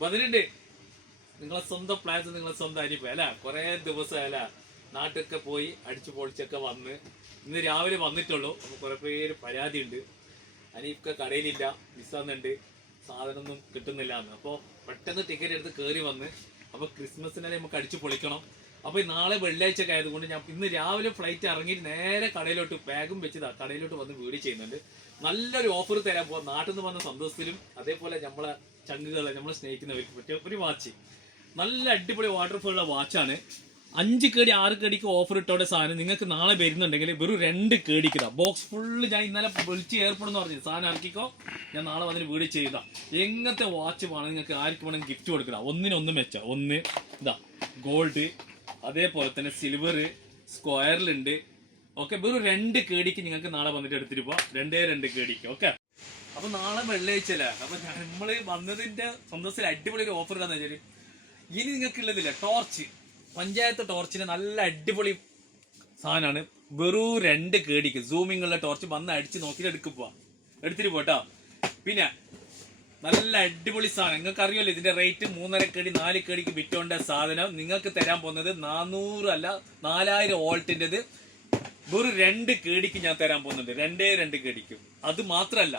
പതിനുണ്ട് നിങ്ങളെ സ്വന്തം പ്ലാൻസ് നിങ്ങളെ സ്വന്തം അരിപ്പ് അല്ല. കുറെ ദിവസം അല്ല നാട്ടിലൊക്കെ പോയി അടിച്ചു പൊളിച്ചൊക്കെ വന്ന് ഇന്ന് രാവിലെ വന്നിട്ടുള്ളൂ. അപ്പൊ കുറെ പേര് പരാതി ഉണ്ട്, അനീഫ്ക്ക് കടയിലില്ല, മിസ്സാകുന്നുണ്ട്, സാധനമൊന്നും കിട്ടുന്നില്ല എന്ന്. അപ്പോൾ പെട്ടെന്ന് ടിക്കറ്റ് എടുത്ത് കയറി വന്ന് അപ്പൊ ക്രിസ്മസിനെ നമുക്ക് അടിച്ചു പൊളിക്കണം. അപ്പൊ നാളെ വെള്ളിയാഴ്ച ഒക്കെ ആയതുകൊണ്ട് ഞാൻ ഇന്ന് രാവിലെ ഫ്ലൈറ്റ് ഇറങ്ങിയിട്ട് നേരെ കടയിലോട്ട് ബാഗും വെച്ചതാ കടയിലോട്ട് വന്ന് വീഡിയോ ചെയ്യുന്നുണ്ട്. നല്ലൊരു ഓഫർ തരാൻ പോവാം. നാട്ടിൽ നിന്ന് വന്ന സന്തോഷത്തിലും അതേപോലെ നമ്മളെ ചങ്കുകളെ നമ്മളെ സ്നേഹിക്കുന്നവർക്ക് പറ്റിയ ഒരു വാച്ച്, നല്ല അടിപൊളി വാട്ടർഫോളുള്ള വാച്ചാണ്. 5 കേടി 6 കേടിക്ക് ഓഫർ ഇട്ടോടെ സാധനം നിങ്ങൾക്ക് നാളെ വരുന്നുണ്ടെങ്കിൽ വെറും 2 കേടിക്കുക. ബോക്സ് ഫുള്ള് ഞാൻ ഇന്നലെ വിളിച്ച് ഏർപ്പെടുന്ന പറഞ്ഞു സാധനം ഇറക്കിക്കോ, ഞാൻ നാളെ വന്നിട്ട് വീഡിയോ ചെയ്താ. എങ്ങനത്തെ വാച്ച് വേണം നിങ്ങൾക്ക്, ആർക്ക് വേണമെങ്കിൽ ഗിഫ്റ്റ് കൊടുക്കണം. ഒന്നിനൊന്നും വെച്ച ഒന്ന് ഇതാ ഗോൾഡ്, അതേപോലെ തന്നെ സിൽവർ സ്ക്വയറിലുണ്ട്. ഓക്കെ, വെറും 2 കേടിക്ക് നിങ്ങൾക്ക് നാളെ വന്നിട്ട് എടുത്തിട്ട് പോവാം. 2 കേടിക്ക്. ഓക്കെ, അപ്പൊ നാളെ വെള്ളിയാഴ്ചല്ലേ. അപ്പൊ നമ്മള് വന്നതിന്റെ സന്തോഷത്തിൽ അടിപൊളി ഒരു ഓഫർ എന്താന്ന് വെച്ചാല് ഇനി നിങ്ങൾക്ക് ഉള്ളതില്ല ടോർച്ച്, പഞ്ചായത്ത് ടോർച്ചിന് നല്ല അടിപൊളി സാധനമാണ്. വെറും 2 കേടിക്ക് സൂമിംഗ് ഉള്ള ടോർച്ച് വന്ന് അടിച്ച് നോക്കിയിട്ട് എടുത്തിട്ട് പോട്ടോ. പിന്നെ നല്ല അടിപൊളി സാധനം നിങ്ങൾക്ക് അറിയാലോ ഇതിന്റെ റേറ്റ്. 3.5 കേടി 4 കേടിക്ക് വിറ്റോണ്ട സാധനം നിങ്ങൾക്ക് തരാൻ പോകുന്നത് 400 അല്ല 4000 വോൾട്ടിൻ്റെത് വെറും 2 കേടിക്ക് ഞാൻ തരാൻ പോകുന്നുണ്ട്. 2 കേടിക്ക്. അത് മാത്രല്ല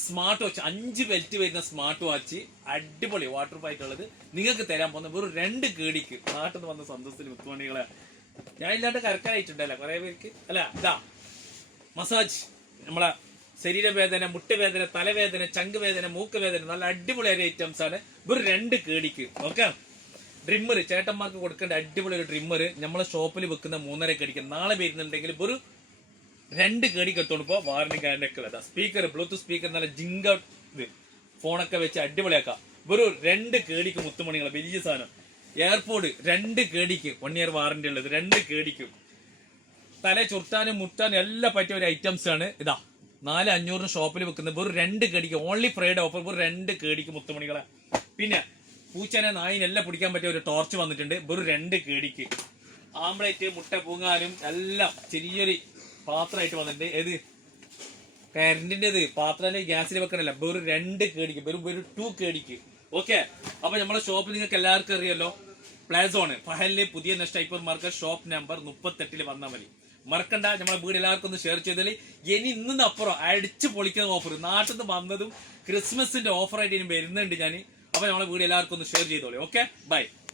സ്മാർട്ട് വാച്ച് 5 ബെൽറ്റ് വരുന്ന സ്മാർട്ട് വാച്ച് അടിപൊളി വാട്ടർ ഫൈറ്റ് ഉള്ളത് നിങ്ങൾക്ക് തരാൻ പോകുന്ന വെറും 2 കേടിക്ക്. നാട്ടിൽ നിന്ന് വന്ന സന്തോഷത്തിൽ മുത്തുമണികളെ ഞാൻ ഇല്ലാണ്ട് കറക്കാനായിട്ടുണ്ടല്ലോ കുറെ പേർക്ക് അല്ല. ഇതാ മസാജ്, നമ്മളെ ശരീരവേദന, മുട്ടുവേദന, തലവേദന, ചങ്ക് വേദന, മൂക്ക് വേദന, നല്ല അടിപൊളിയായ ഐറ്റംസ് ആണ് വെറും 2 കേടിക്ക്. ഓക്കെ, ഡ്രിമ്മർ ചേട്ടന്മാർക്ക് കൊടുക്കേണ്ട അടിപൊളി ഒരു ഡ്രിമ്മർ നമ്മളെ ഷോപ്പിൽ വെക്കുന്ന 3.5 കേടിക്ക്. നാളെ വരുന്നുണ്ടെങ്കിൽ വെറും 2 കേടിക്ക് എടുത്തോണ്ട് പോ. വാറന്റി ഗ്യാരണ്ടി ഒക്കെ. സ്പീക്കർ ബ്ലൂടൂത്ത് സ്പീക്കർ നല്ല ജിങ്ക ഇത് ഫോണൊക്കെ വെച്ച് അടിപൊളിയാക്കാം. വെറും 2 കേടിക്ക് മുത്തുമണികളെ വലിയ സാധനം. എയർപോർട്ട് 2 കേടിക്ക് 1 ഇയർ വാറന്റി ഉള്ളത്. 2 കേടിക്കും തല ചുർത്താനും മുട്ടാനും എല്ലാം പറ്റിയ ഒരു ഐറ്റംസ് ആണ്. ഇതാ 4,500 ഷോപ്പിൽ വെക്കുന്നത് വെറും 2 കേടിക്ക്. ഓൺലി ഫ്രൈഡേ ഓഫർ വെറും 2 കേടിക്ക് മുത്തുമണികളെ. പിന്നെ പൂച്ചനെ നായിനെല്ലാം പിടിക്കാൻ പറ്റിയ ഒരു ടോർച്ച് വന്നിട്ടുണ്ട് വെറും 2 കേടിക്ക്. ആംബ്ലേറ്റ് മുട്ട പൂങ്ങാനും എല്ലാം ചെറിയൊരു പാത്രമായിട്ട് വന്നിട്ടുണ്ട്. ഏത് കരണ്ടിൻ്റെത് പാത്രം ഗ്യാസിൽ വെക്കണല്ല. വെറും 2 കേടിക്ക്, വെറും 2 കേടിക്ക്. ഓക്കെ, അപ്പൊ നമ്മളെ ഷോപ്പ് നിങ്ങൾക്ക് എല്ലാവർക്കും അറിയാലോ, പ്ലാസോണ് ഫഹലിലെ പുതിയ next hyper market shop number 38 വന്നാൽ മതി. മറക്കണ്ട, നമ്മളെ വീട് എല്ലാവർക്കും ഒന്ന് ഷെയർ ചെയ്താൽ ഇനി ഇന്നപ്പുറം അടിച്ചു പൊളിക്കുന്ന ഓഫർ നാട്ടിൽ നിന്ന് വന്നതും ക്രിസ്മസിന്റെ ഓഫറായിട്ട് ഇനി വരുന്നുണ്ട് ഞാൻ. അപ്പൊ നമ്മളെ വീട് എല്ലാവർക്കും ഒന്ന് ഷെയർ ചെയ്തോളൂ. Okay, by.